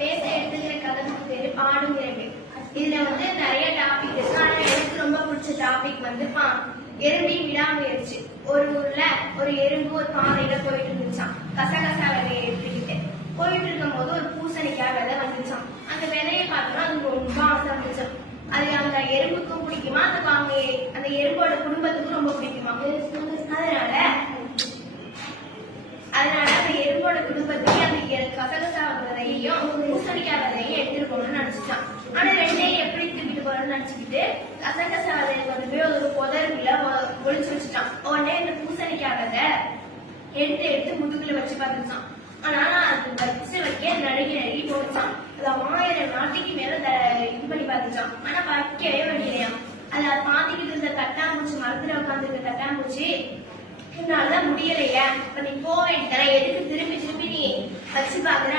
பேச எடுத்துக்கிற கதை பேரு பாடும் இரண்டு. இதுல நிறைய டாபிக் இருக்கு. ஆனா எனக்கு ரொம்ப பிடிச்ச டாபிக் எறும்பின் விடாமுயற்சி. ஒரு ஊர்ல ஒரு எறும்பு ஒரு பாதையில போயிட்டு இருந்துச்சான். கசகசா விதையை எடுத்துக்கிட்டு போயிட்டு இருக்கும் போது ஒரு பூசணிக்காய் விதை வந்துச்சான். அந்த விதையை பார்த்தோம்னா அது ரொம்ப ஆசை வந்துச்சான். அது அந்த எறும்புக்கும் பிடிக்குமா, அந்த எறும்போட குடும்பத்துக்கும் ரொம்ப பிடிக்குமா. அதனால அந்த எறும்போட குடும்பத்தையும் அந்த கசகசா விதையையும் பூசணிக்காய் விதையையும் எடுத்துட்டு போகணும்னு நினைச்சிட்டான். ஆனா ரெண்டையும் எப்படி தூக்கிட்டு போறோம்னு நினைச்சுக்கிட்டு கசகசா விதையை போய் ஒரு புதருக்குள்ள ஒளிச்சு வச்சுட்டான். உடனே இந்த பூசணிக்காய் விதை எடுத்து முதுகுல வச்சு பார்த்துச்சான். ஆனா அது வச்சு வைக்க நடுங்கி போச்சான். அது 1000 நாளைக்கு மேல இது பண்ணி பார்த்துச்சான். ஆனா வைக்கவே முடியலையாம். அதை பாத்திக்கிட்டு இருந்த தட்டாம்பூச்சி, மரத்துல உட்காந்துருக்க தட்டாம்பூச்சி, என்னாலதான் முடியலையா, இப்ப நீ போவேன் எதுக்கு திரும்பி நீ வச்சு பாக்குற